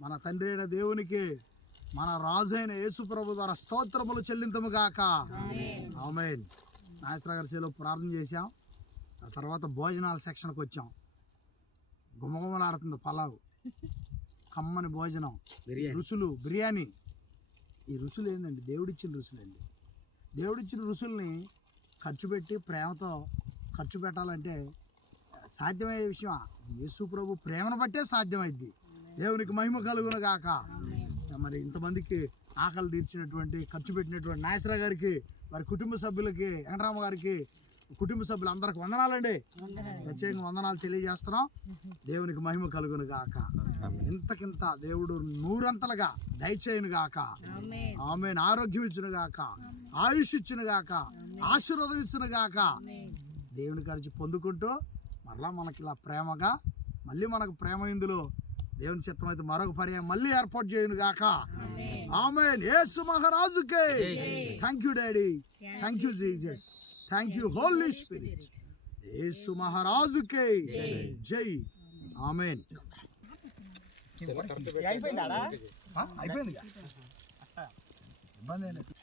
మన తండ్రి అయిన దేవునికి, మన రాజు అయిన యేసుప్రభు ద్వారా స్తోత్రములు చెల్లింతము గాక. ఆమేన్. నాగేశ్వర గారి చేలో ప్రార్థన చేశాం. ఆ తర్వాత భోజనాల సెక్షన్కి వచ్చాం. గుమగుమలాడుతుంది పలావ్, కమ్మని భోజనం, రుచులు, బిర్యానీ. ఈ రుచులు ఏంటండి? దేవుడిచ్చిన రుచులండి. దేవుడిచ్చిన రుచుల్ని ఖర్చు పెట్టి ప్రేమతో ఖర్చు పెట్టాలంటే సాధ్యమయ్యే విషయం. యేసు ప్రభు ప్రేమను బట్టే సాధ్యమైద్ది. దేవునికి మహిమ కలుగును గాక. మరి ఇంతమందికి ఆకలి తీర్చినటువంటి, ఖర్చు పెట్టినటువంటి నాగేశ్వర గారికి, వారి కుటుంబ సభ్యులకి, వెంకటరామ గారికి, కుటుంబ సభ్యులు అందరికి వందనాలండి. ప్రత్యేకంగా వందనాలు తెలియజేస్తున్నాం. దేవునికి మహిమ కలుగును గాక. ఇంతకింత దేవుడు నూరంతలుగా దయచేయును గాక. ఆమేన్. ఆరోగ్యం ఇచ్చును గాక, ఆయుష్ ఇచ్చును గాక, ఆశీర్వాదం ఇచ్చును గాక. దేవుని కాడిచి పొందుకుంటూ మరలా మనకి ఇలా ప్రేమగా, మళ్ళీ మనకు ప్రేమ ఇందులో దేవుని చిత్తం అయితే మరొక పర్యాయం మళ్ళీ ఏర్పాటు చేయను గాక. ఆమేన్. యేసు మహారాజుకే. Thank you daddy, thank you Jesus, thank you holy spirit. యేసు మహారాజుకే జై. ఆమేన్. అయిపోయింది. ఇబ్బంది ఏంటి?